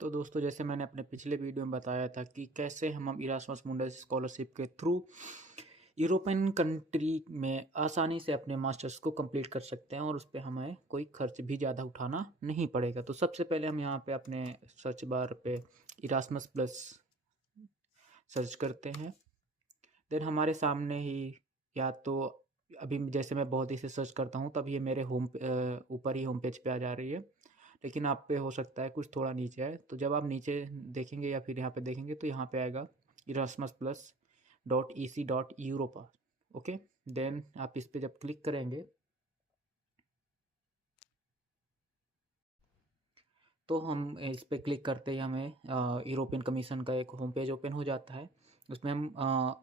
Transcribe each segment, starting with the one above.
तो दोस्तों, जैसे मैंने अपने पिछले वीडियो में बताया था कि कैसे हम इरास्मस मुंडस स्कॉलरशिप के थ्रू यूरोपियन कंट्री में आसानी से अपने मास्टर्स को कंप्लीट कर सकते हैं और उस पे हमें कोई खर्च भी ज़्यादा उठाना नहीं पड़ेगा। तो सबसे पहले हम यहाँ पे अपने सर्च बार पे इरास्मस प्लस सर्च करते हैं। देन हमारे सामने ही या तो अभी जैसे मैं बहुत ही से सर्च करता हूँ तब ये मेरे ऊपर ही होम पेज पे आ जा रही है, लेकिन आप पे हो सकता है कुछ थोड़ा नीचे है। तो जब आप नीचे देखेंगे या फिर यहाँ पे देखेंगे तो यहाँ पे आएगा erasmus+.ec.europa। ओके, देन आप इस पे जब क्लिक करेंगे तो हम इस पे क्लिक करते ही हमें यूरोपियन कमीशन का एक होम पेज ओपन हो जाता है। उसमें हम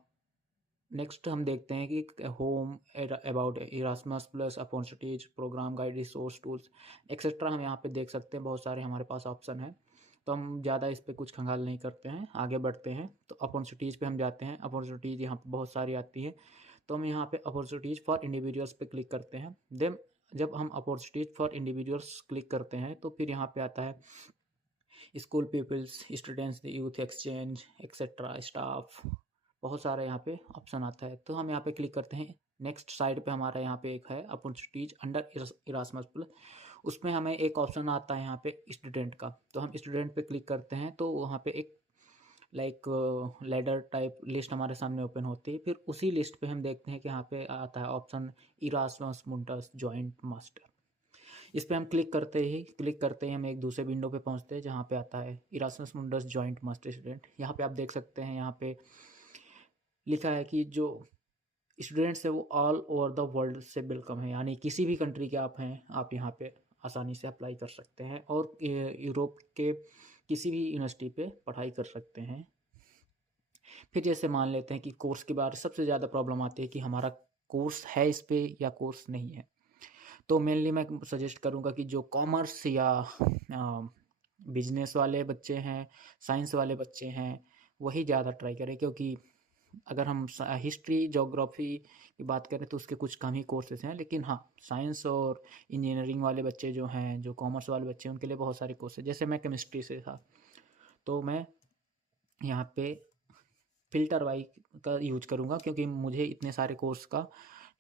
नेक्स्ट हम देखते हैं कि home about Erasmus plus opportunities programme guide resource tools etcetera हम यहाँ पे देख सकते हैं। बहुत सारे हमारे पास ऑप्शन है, तो हम ज़्यादा इस पे कुछ खंगाल नहीं करते हैं, आगे बढ़ते हैं। तो अपॉर्चुनिटीज़ पे हम जाते हैं। अपॉर्चुनिटीज़ यहाँ पे बहुत सारी आती है, तो हम यहाँ पे अपॉर्चुनिटीज़ फॉर इंडिविजुअल्स पे क्लिक करते हैं। देन जब हम अपॉर्चुनिटीज़ फॉर इंडिविजुअल्स क्लिक करते हैं तो फिर यहाँ पे आता है school peoples, students, youth exchange etcetera, staff, बहुत सारा यहाँ पे ऑप्शन आता है। तो हम यहाँ पे क्लिक करते हैं। नेक्स्ट साइड पे हमारा यहाँ पे एक है अपॉर्चुनिटीज अंडर इरास्मस प्लस। उसमें हमें एक ऑप्शन आता है यहाँ पे स्टूडेंट का। तो हम स्टूडेंट पे क्लिक करते हैं तो वहाँ पे एक लाइक लैडर टाइप लिस्ट हमारे सामने ओपन होती है। फिर उसी लिस्ट पे हम देखते हैं कि यहाँ पे आता है ऑप्शन इरास्मस मुंडस जॉइंट मास्टर। इस पे हम क्लिक करते ही हम एक दूसरे विंडो पे पहुंचते हैं जहाँ पे आता है इरास्मस मुंडस जॉइंट मास्टर स्टूडेंट। यहाँ पे आप देख सकते हैं, यहाँ पे लिखा है कि जो स्टूडेंट्स है वो ऑल ओवर द वर्ल्ड से वेलकम है, यानी किसी भी कंट्री के आप हैं, आप यहाँ पे आसानी से अप्लाई कर सकते हैं और यूरोप के किसी भी यूनिवर्सिटी पे पढ़ाई कर सकते हैं। फिर जैसे मान लेते हैं कि कोर्स के बारे सबसे ज़्यादा प्रॉब्लम आती है कि हमारा कोर्स है इस पे या कोर्स नहीं है। तो मेनली मैं सजेस्ट करूँगा कि जो कॉमर्स या बिजनेस वाले बच्चे हैं, साइंस वाले बच्चे हैं, वही ज़्यादा ट्राई करें। क्योंकि अगर हम हिस्ट्री जोग्राफी की बात करें तो उसके कुछ कम ही कोर्सेज हैं, लेकिन हाँ, साइंस और इंजीनियरिंग वाले बच्चे जो हैं, जो कॉमर्स वाले बच्चे हैं, उनके लिए बहुत सारे कोर्सेज। जैसे मैं केमिस्ट्री से था, तो मैं यहाँ पे फ़िल्टर वाई का यूज करूँगा क्योंकि मुझे इतने सारे कोर्स का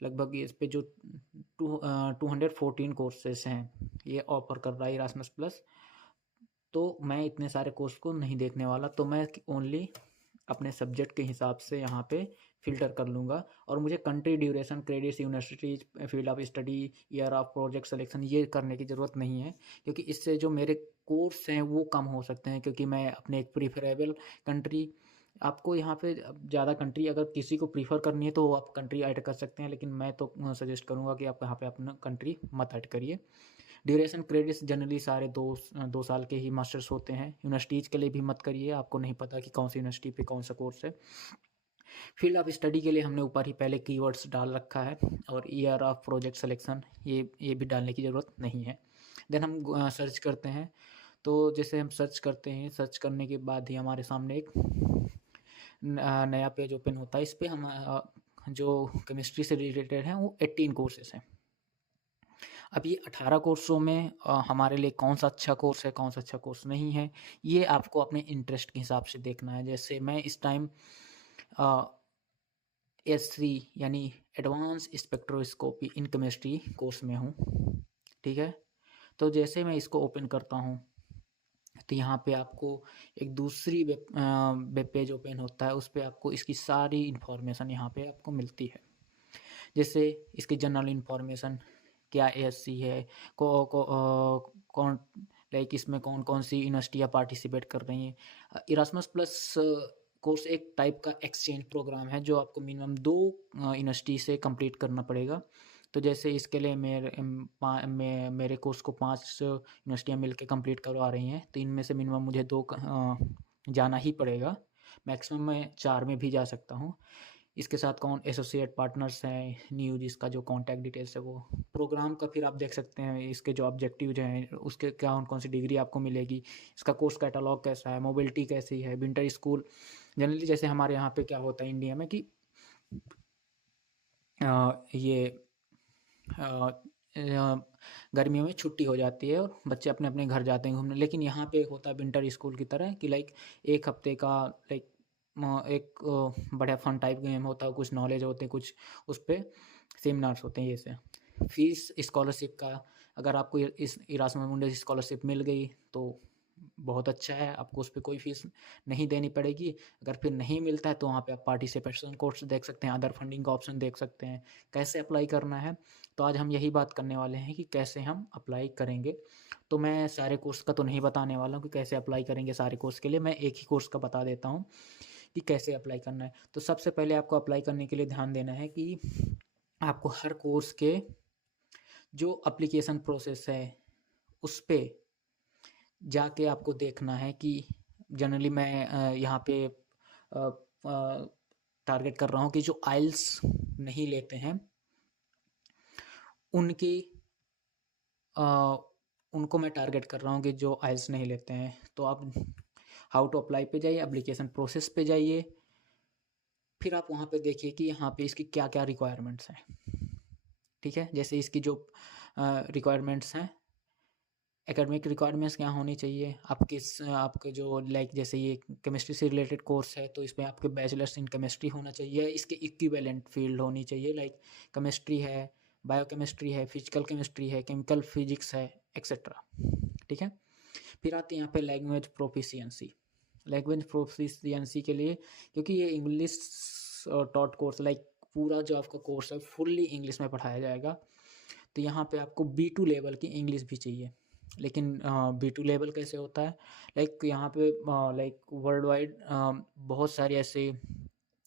लगभग इस पे जो 214 कोर्सेस हैं ये ऑफर कर रहा है इरास्मस प्लस। तो मैं इतने सारे कोर्स को नहीं देखने वाला, तो मैं ओनली अपने सब्जेक्ट के हिसाब से यहाँ पे फ़िल्टर कर लूँगा। और मुझे country duration, credits, universities, field of study, year of project selection ये करने की ज़रूरत नहीं है, क्योंकि इससे जो मेरे कोर्स हैं वो कम हो सकते हैं। क्योंकि मैं अपने एक प्रीफरेबल कंट्री, आपको यहाँ पे ज़्यादा कंट्री अगर किसी को प्रीफर करनी है तो आप कंट्री ऐड कर सकते हैं, लेकिन मैं तो सजेस्ट करूँगा कि आप यहाँ पे अपना कंट्री मत ऐड करिए। ड्यूरेशन क्रेडिट्स जनरली सारे 2 साल के ही मास्टर्स होते हैं। यूनिवर्सिटीज़ के लिए भी मत करिए, आपको नहीं पता कि कौन सी यूनिवर्सिटी पे कौन सा कोर्स है। फील्ड ऑफ स्टडी के लिए हमने ऊपर ही पहले कीवर्ड्स डाल रखा है, और ईयर ऑफ प्रोजेक्ट सिलेक्शन ये भी डालने की ज़रूरत नहीं है। देन हम सर्च करते हैं। तो जैसे हम सर्च करते हैं, सर्च करने के बाद ही हमारे सामने एक नया पेज ओपन होता है। इस पे हम जो केमिस्ट्री से रिलेटेड हैं वो 18 कोर्सेस हैं। अब ये 18 कोर्सों में हमारे लिए कौन सा अच्छा कोर्स है, कौन सा अच्छा कोर्स नहीं है, ये आपको अपने इंटरेस्ट के हिसाब से देखना है। जैसे मैं इस टाइम एस3 यानी advance spectroscopy in chemistry course में हूँ, ठीक है। तो जैसे मैं इसको ओपन करता हूँ तो यहाँ पे आपको एक दूसरी वेब पेज ओपन होता है। उस पे आपको इसकी सारी इन्फॉर्मेशन यहाँ पे आपको मिलती है। जैसे इसकी जनरल इन्फॉर्मेशन, क्या एएससी है, कौन लाइक इसमें कौन कौन सी यूनिवर्सिटियाँ पार्टिसिपेट कर रही हैं। इरास्मस प्लस कोर्स एक टाइप का एक्सचेंज प्रोग्राम है जो आपको मिनिमम 2 यूनिवर्सिटी से कंप्लीट करना पड़ेगा। तो जैसे इसके लिए मेरे कोर्स को 5 यूनिवर्सिटियाँ मिलकर कंप्लीट करवा रही हैं, तो इनमें से मिनिमम मुझे 2 जाना ही पड़ेगा। मैक्सिमम मैं 4 में भी जा सकता हूँ। इसके साथ कौन एसोसिएट पार्टनर्स हैं, न्यूज इसका जो कॉन्टैक्ट डिटेल्स है वो प्रोग्राम का, फिर आप देख सकते हैं इसके जो ऑब्जेक्टिव हैं उसके क्या कौन सी डिग्री आपको मिलेगी, इसका कोर्स कैटलॉग कैसा है, मोबिलिटी कैसी है, विंटर स्कूल। जनरली जैसे हमारे यहाँ पे क्या होता है इंडिया में कि ये गर्मियों में छुट्टी हो जाती है और बच्चे अपने अपने घर जाते हैं घूमने। लेकिन यहाँ पे होता है विंटर स्कूल की तरह कि लाइक एक हफ्ते का लाइक एक बढ़िया फन टाइप गेम होता है, कुछ नॉलेज होते हैं, कुछ उस पर सेमिनार्स होते हैं। ये से फीस स्कॉलरशिप का, अगर आपको इस इरास्मस मुंडस स्कॉलरशिप मिल गई तो बहुत अच्छा है, आपको उस पर कोई फीस नहीं देनी पड़ेगी। अगर फिर नहीं मिलता है तो वहाँ पे आप पार्टिसिपेशन कोर्स देख सकते हैं, अदर फंडिंग का ऑप्शन देख सकते हैं, कैसे अप्लाई करना है। तो आज हम यही बात करने वाले हैं कि कैसे हम अप्लाई करेंगे। तो मैं सारे कोर्स का तो नहीं बताने वाला हूँ कि कैसे अप्लाई करेंगे सारे कोर्स के लिए, मैं एक ही कोर्स का बता देता हूँ कि कैसे अप्लाई करना है। तो सबसे पहले आपको अप्लाई करने के लिए ध्यान देना है कि आपको हर कोर्स के जो अप्लीकेशन प्रोसेस है उस पर जाके आपको देखना है कि जनरली मैं यहाँ पे टारगेट कर रहा हूँ कि जो आइल्स नहीं लेते हैं उनकी उनको मैं टारगेट कर रहा हूँ कि जो आइल्स नहीं लेते हैं। तो आप हाउ टू अप्लाई पे जाइए, एप्लीकेशन प्रोसेस पे जाइए, फिर आप वहाँ पे देखिए कि यहाँ पे इसकी क्या क्या रिक्वायरमेंट्स हैं। ठीक है, जैसे इसकी जो रिक्वायरमेंट्स हैं, एकेडमिक रिक्वायरमेंट्स क्या होनी चाहिए आपके जो लाइक जैसे ये केमिस्ट्री से रिलेटेड कोर्स है तो इसमें आपके बैचलर्स इन केमिस्ट्री होना चाहिए, इसके इक्विवेलेंट फील्ड होनी चाहिए, लाइक केमिस्ट्री है, बायोकेमिस्ट्री है, फिजिकल केमिस्ट्री है, केमिकल फिजिक्स है, एक्सेट्रा। ठीक है, फिर आती है यहाँ पे लैंग्वेज प्रोफिशिएंसी। लैंग्वेज प्रोफिशिएंसी के लिए, क्योंकि ये इंग्लिश टॉट कोर्स लाइक पूरा जो आपका कोर्स है फुल्ली इंग्लिश में पढ़ाया जाएगा, तो यहाँ पे आपको B2 लेवल की इंग्लिश भी चाहिए। लेकिन B2 लेवल कैसे होता है, लाइक यहाँ पे लाइक वर्ल्ड वाइड बहुत सारे ऐसे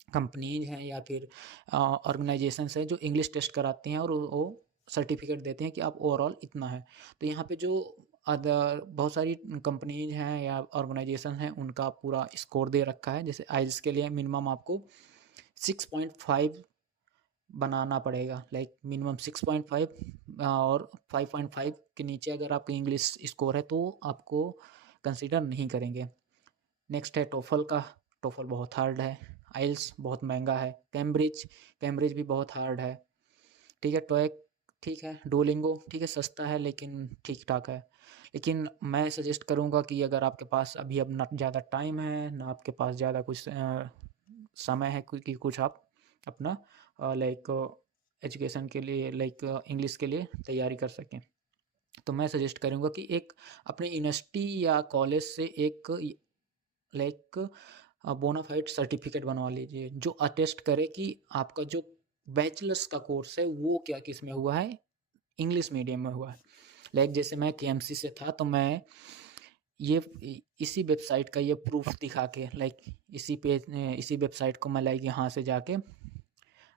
कंपनीज हैं या फिर ऑर्गेनाइजेशंस हैं जो इंग्लिश टेस्ट कराती हैं और वो सर्टिफिकेट देते हैं कि आप ओवरऑल इतना है। तो यहाँ पे जो अदर बहुत सारी कंपनीज हैं या ऑर्गेनाइजेशन हैं उनका पूरा स्कोर दे रखा है। जैसे आइल्स के लिए मिनिमम आपको 6.5 बनाना पड़ेगा, लाइक मिनिमम 6.5 और 5.5 के नीचे अगर आपका इंग्लिश स्कोर है तो आपको कंसीडर नहीं करेंगे। नेक्स्ट है टोफल का, टोफल बहुत हार्ड है। आइल्स बहुत महंगा है। कैम्ब्रिज भी बहुत हार्ड है। ठीक है, टोएक ठीक है, डुओलिंगो ठीक है, सस्ता है लेकिन ठीक ठाक है। लेकिन मैं सजेस्ट करूँगा कि अगर आपके पास अभी अब ना ज़्यादा टाइम है ना आपके पास ज़्यादा कुछ समय है कि कुछ आप अपना लाइक एजुकेशन के लिए लाइक इंग्लिश के लिए तैयारी कर सकें, तो मैं सजेस्ट करूँगा कि एक अपने यूनिवर्सिटी या कॉलेज से एक लाइक बोनाफाइड सर्टिफिकेट बनवा लीजिए जो अटेस्ट करे कि आपका जो बैचलर्स का कोर्स है वो क्या किस में हुआ है, इंग्लिश मीडियम में हुआ है। लाइक जैसे मैं KMC से था तो मैं ये इसी वेबसाइट का ये प्रूफ दिखा के लाइक इसी वेबसाइट को मैं लाइक यहाँ से जाके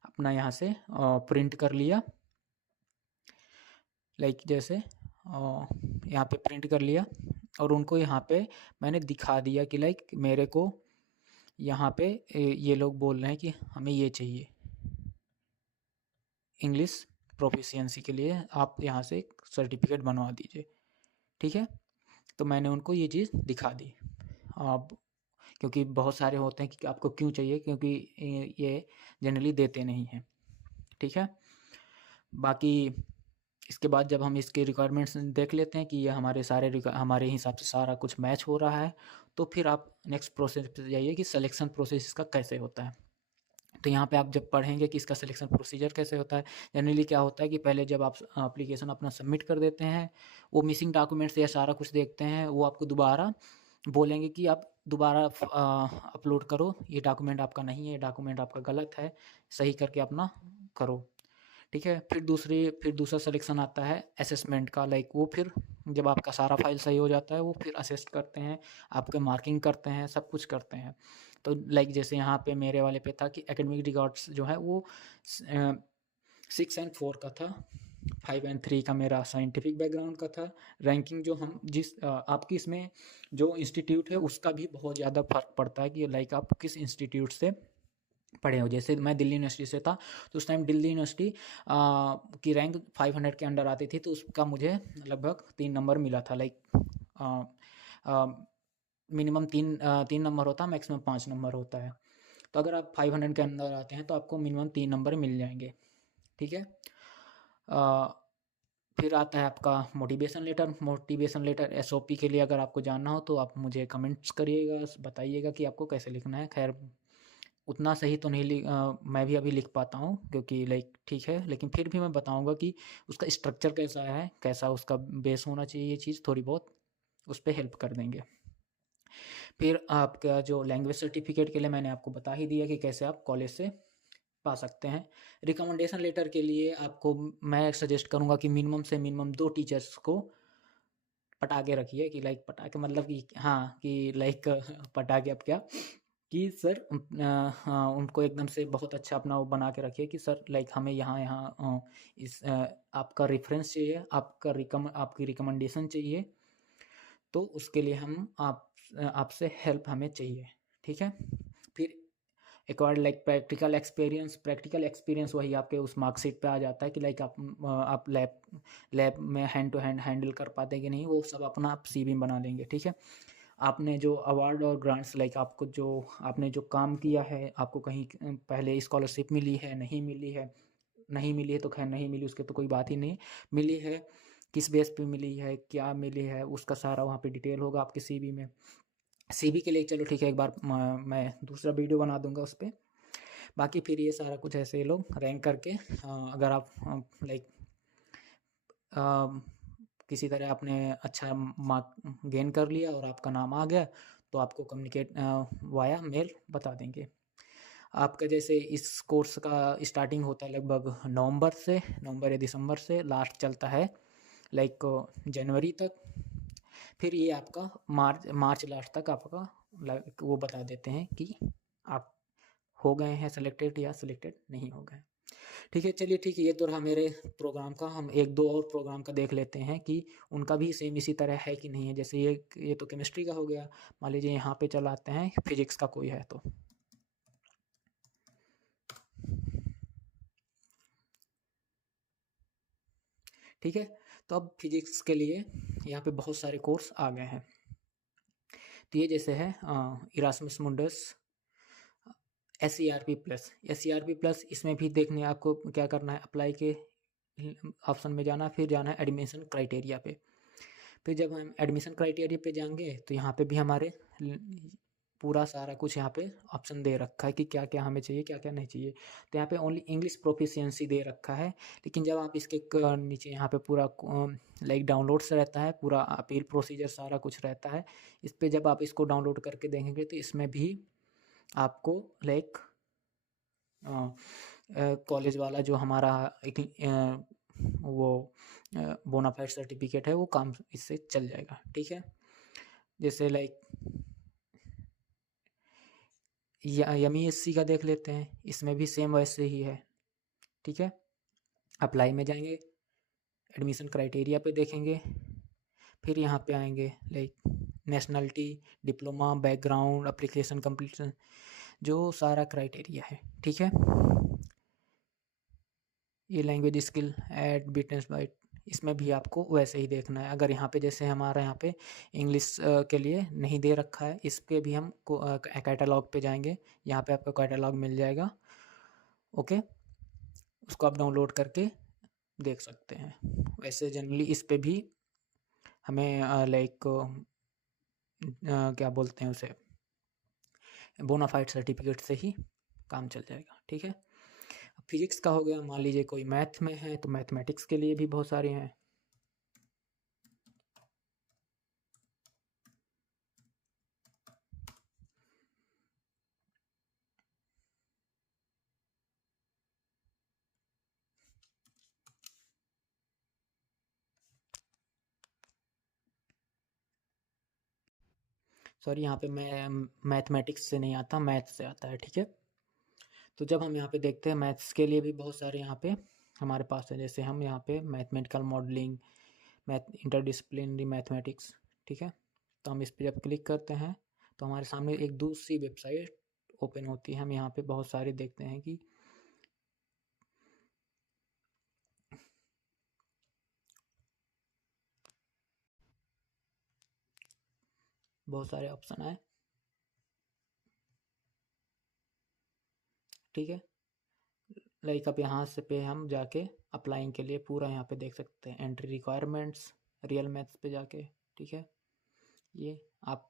अपना यहाँ से प्रिंट कर लिया, लाइक जैसे यहाँ पे प्रिंट कर लिया और उनको यहाँ पे मैंने दिखा दिया कि लाइक मेरे को यहाँ पे ये लोग बोल रहे हैं कि हमें ये चाहिए इंग्लिश प्रोफिशिएंसी के लिए, आप यहाँ से एक सर्टिफिकेट बनवा दीजिए। ठीक है, तो मैंने उनको ये चीज़ दिखा दी। अब क्योंकि बहुत सारे होते हैं कि आपको क्यों चाहिए, क्योंकि ये जनरली देते नहीं हैं। ठीक है, बाकी इसके बाद जब हम इसके रिक्वायरमेंट्स देख लेते हैं कि ये हमारे हिसाब से सारा कुछ मैच हो रहा है, तो फिर आप नेक्स्ट प्रोसेस पे जाइए कि सिलेक्शन प्रोसेस इसका कैसे होता है। तो यहाँ पे आप जब पढ़ेंगे कि इसका सिलेक्शन प्रोसीजर कैसे होता है, जनरली क्या होता है कि पहले जब आप एप्लीकेशन अपना सबमिट कर देते हैं, वो मिसिंग डॉक्यूमेंट्स या सारा कुछ देखते हैं, वो आपको दोबारा बोलेंगे कि आप दोबारा अपलोड करो, ये डॉक्यूमेंट आपका नहीं है, ये डॉक्यूमेंट आपका गलत है, सही करके अपना करो। ठीक है, फिर दूसरा सिलेक्शन आता है असेसमेंट का, लाइक वो फिर जब आपका सारा फाइल सही हो जाता है वो फिर असेस करते हैं, आपके मार्किंग करते हैं, सब कुछ करते हैं। तो लाइक जैसे यहाँ पे मेरे वाले पे था कि एकेडमिक रिकॉर्ड्स जो है वो 6 और 4 का था, 5 और 3 का मेरा साइंटिफिक बैकग्राउंड का था। रैंकिंग जो हम आपकी इसमें जो इंस्टीट्यूट है उसका भी बहुत ज़्यादा फर्क पड़ता है कि लाइक आप किस इंस्टीट्यूट से पढ़े हो। जैसे मैं दिल्ली यूनिवर्सिटी से था तो उस टाइम दिल्ली यूनिवर्सिटी की रैंक 500 के अंडर आती थी, तो उसका मुझे लगभग 3 नंबर मिला था। लाइक मिनिमम 3 नंबर होता है, मैक्सिमम 5 नंबर होता है। तो अगर आप 500 के अंदर आते हैं तो आपको मिनिमम 3 नंबर मिल जाएंगे। ठीक है, फिर आता है आपका motivation letter. Motivation letter SOP के लिए अगर आपको जानना हो तो आप मुझे कमेंट्स करिएगा, बताइएगा कि आपको कैसे लिखना है। खैर उतना सही तो नहीं मैं भी अभी लिख पाता हूँ, क्योंकि लाइक ठीक है, लेकिन फिर भी मैं बताऊँगा कि उसका स्ट्रक्चर कैसा है, कैसा उसका बेस होना चाहिए, ये चीज़ थोड़ी बहुत उस पर हेल्प कर देंगे। फिर आपका जो लैंग्वेज सर्टिफिकेट के लिए मैंने आपको बता ही दिया कि कैसे आप कॉलेज से पा सकते हैं। रिकमेंडेशन लेटर के लिए आपको मैं सजेस्ट करूँगा कि मिनिमम से मिनिमम 2 टीचर्स को पटा के रखिए, कि लाइक पटा के मतलब कि हाँ, कि लाइक पटा के अब क्या कि सर हाँ, उनको एकदम से बहुत अच्छा अपना वो बना के रखिए कि सर लाइक हमें यहाँ यहाँ आपका रेफरेंस चाहिए, आपकी रिकमेंडेशन चाहिए, तो उसके लिए हम आपसे हेल्प हमें चाहिए, ठीक है। फिर एक्वायर्ड लाइक प्रैक्टिकल एक्सपीरियंस वही आपके उस मार्कशीट पे आ जाता है कि लाइक आप लैब में हैंड टू हैंड हैंडल कर पाते हैं कि नहीं, वो सब अपना आप सीवी बना लेंगे, ठीक है। आपने जो अवार्ड और ग्रांट्स लाइक आपको जो आपने जो काम किया है, आपको कहीं पहले स्कॉलरशिप मिली है, नहीं मिली है, नहीं मिली है तो खैर नहीं मिली, उसके तो कोई बात ही नहीं, मिली है किस बेस पे मिली है, क्या मिली है, उसका सारा वहाँ पे डिटेल होगा आपके सीवी में। सीवी के लिए चलो ठीक है, एक बार मैं दूसरा वीडियो बना दूंगा उस पर। बाकी फिर ये सारा कुछ ऐसे ये लोग रैंक करके अगर आप लाइक किसी तरह आपने अच्छा मार्क गेन कर लिया और आपका नाम आ गया, तो आपको कम्युनिकेट वाया मेल बता देंगे। आपका जैसे इस कोर्स का स्टार्टिंग होता है लगभग नवंबर या दिसंबर से, लास्ट चलता है लाइक जनवरी तक। फिर ये आपका मार्च लास्ट तक आपका वो बता देते हैं कि आप हो गए हैं सिलेक्टेड या सिलेक्टेड नहीं हो गए। ठीक है, चलिए ठीक है, ये तो रहा मेरे प्रोग्राम का। हम एक दो और प्रोग्राम का देख लेते हैं कि उनका भी सेम इसी तरह है कि नहीं है। जैसे ये तो केमिस्ट्री का हो गया, मान लीजिए यहाँ पे चलाते हैं फिजिक्स का कोई है तो। ठीक है, तो अब फिजिक्स के लिए यहाँ पे बहुत सारे कोर्स आ गए हैं। तो ये जैसे है इरास्मस मुंडस SERP+, इसमें भी देखने आपको क्या करना है, अप्लाई के ऑप्शन में जाना, फिर जाना है एडमिशन क्राइटेरिया पे। फिर जब हम एडमिशन क्राइटेरिया पे जाएंगे तो यहाँ पे भी हमारे पूरा सारा कुछ यहाँ पे ऑप्शन दे रखा है कि क्या क्या हमें चाहिए, क्या क्या नहीं चाहिए। तो यहाँ पे ओनली इंग्लिश प्रोफिशिएंसी दे रखा है, लेकिन जब आप इसके नीचे यहाँ पे पूरा लाइक डाउनलोड्स रहता है, पूरा अपील प्रोसीजर सारा कुछ रहता है। इस पर जब आप इसको डाउनलोड करके देखेंगे तो इसमें भी आपको लाइक कॉलेज वाला जो हमारा एक वो बोनाफाइड सर्टिफिकेट है वो काम इससे चल जाएगा, ठीक है। जैसे लाइक MESC का देख लेते हैं, इसमें भी सेम वैसे ही है, ठीक है। अप्लाई में जाएंगे, एडमिशन क्राइटेरिया पे देखेंगे, फिर यहाँ पे आएंगे like nationality, diploma, background, application completion, जो सारा क्राइटेरिया है, ठीक है। ये लैंग्वेज स्किल एड बिटनेस बाइट, इसमें भी आपको वैसे ही देखना है। अगर यहाँ पे जैसे हमारा यहाँ पे इंग्लिश के लिए नहीं दे रखा है, इस पर भी हम कैटलॉग पे जाएंगे, यहाँ पे आपको कैटलॉग मिल जाएगा, ओके। उसको आप डाउनलोड करके देख सकते हैं। वैसे जनरली इस पे भी हमें लाइक क्या बोलते हैं उसे, बोनाफाइड सर्टिफिकेट से ही काम चल जाएगा, ठीक है। फिजिक्स का हो गया, मान लीजिए कोई मैथ में है तो मैथमेटिक्स के लिए भी बहुत सारे हैं। सॉरी, यहाँ पे मैं मैथमेटिक्स से नहीं आता, मैथ से आता है, ठीक है। तो जब हम यहाँ पे देखते हैं मैथ्स के लिए भी बहुत सारे यहाँ पे हमारे पास है। जैसे हम यहाँ पे मैथमेटिकल मॉडलिंग, इंटरडिसिप्लिनरी मैथमेटिक्स, ठीक है। तो हम इस पर जब क्लिक करते हैं तो हमारे सामने एक दूसरी वेबसाइट ओपन होती है। हम यहाँ पे बहुत सारे देखते हैं कि बहुत सारे ऑप्शन आए, ठीक है। लाइक अब यहाँ से पे हम जाके अप्लाइंग के लिए पूरा यहाँ पे देख सकते हैं, एंट्री रिक्वायरमेंट्स रियल मैथ्स पे जाके, ठीक है। ये आप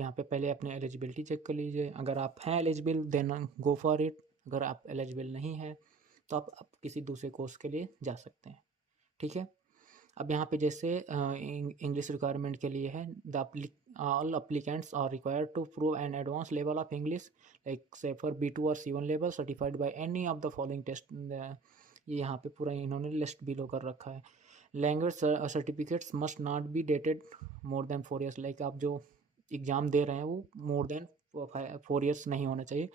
यहाँ पे पहले अपने एलिजिबिलिटी चेक कर लीजिए, अगर आप हैं eligible then go for it, अगर आप एलिजिबल नहीं है तो आप किसी दूसरे कोर्स के लिए जा सकते हैं, ठीक है। अब यहाँ पे जैसे इंग्लिश रिक्वायरमेंट के लिए है, the all applicants are required to prove an advance level of English like say for B2 और C1 level certified by any of the following test. ये यहाँ पे पूरा इन्होंने लिस्ट बिलो कर रखा है। Language certificates must not be dated more than 4 years, like आप जो एग्ज़ाम दे रहे हैं वो मोर देन 4 ईयर्स नहीं होना चाहिए।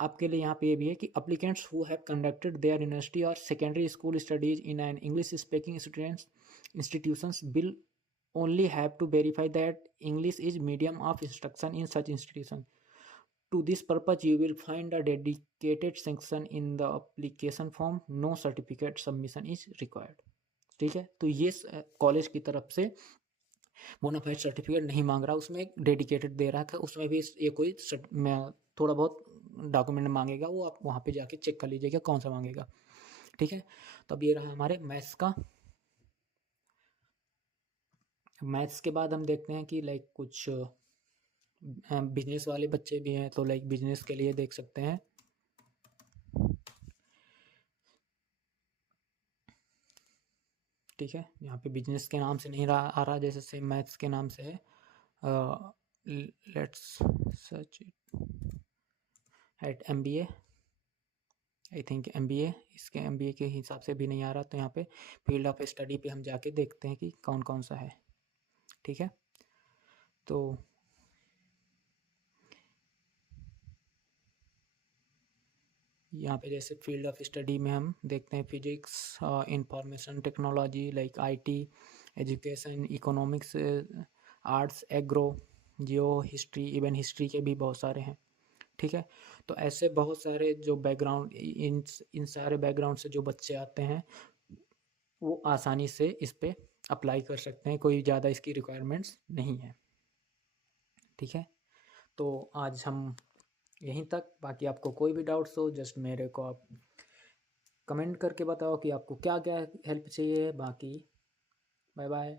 आपके लिए यहाँ पे ये भी है कि applicants who have conducted their university और secondary school studies in an English speaking students institutions will only have to verify that English is medium of instruction in such institution. To this purpose, you will find a dedicated section in the application form. No certificate submission is required. ठीक है, तो ये college की तरफ से bonafide certificate नहीं मांग रहा, उसमें डेडिकेटेड दे रहा है, उसमें भी ये कोई थोड़ा बहुत डॉक्यूमेंट मांगेगा, वो आप वहाँ पे जाके चेक कर लीजिएगा कौन सा मांगेगा, ठीक है। तो अब ये रहा हमारे मैथ्स का। मैथ्स के बाद हम देखते हैं कि लाइक कुछ बिजनेस वाले बच्चे भी हैं, तो लाइक बिजनेस के लिए देख सकते हैं। ठीक है, यहाँ पे बिजनेस के नाम से नहीं आ रहा, जैसे सेम मैथ्स के नाम से है। Let's search it at MBA, I think MBA, इसके MBA के हिसाब से भी नहीं आ रहा, तो यहाँ पे फील्ड ऑफ स्टडी पे हम जाके देखते हैं कि कौन कौन सा है, ठीक है। तो यहाँ पे जैसे फील्ड ऑफ स्टडी में हम देखते हैं physics, information technology like IT, education, economics, arts, agro, Jio, history, even history के भी बहुत सारे हैं, ठीक है। तो ऐसे बहुत सारे जो बैकग्राउंड, इन सारे बैकग्राउंड से जो बच्चे आते हैं वो आसानी से इस पे अप्लाई कर सकते हैं, कोई ज़्यादा इसकी रिक्वायरमेंट्स नहीं है, ठीक है। तो आज हम यहीं तक, बाकी आपको कोई भी डाउट्स हो जस्ट मेरे को आप कमेंट करके बताओ कि आपको क्या क्या हेल्प चाहिए। बाकी बाय बाय।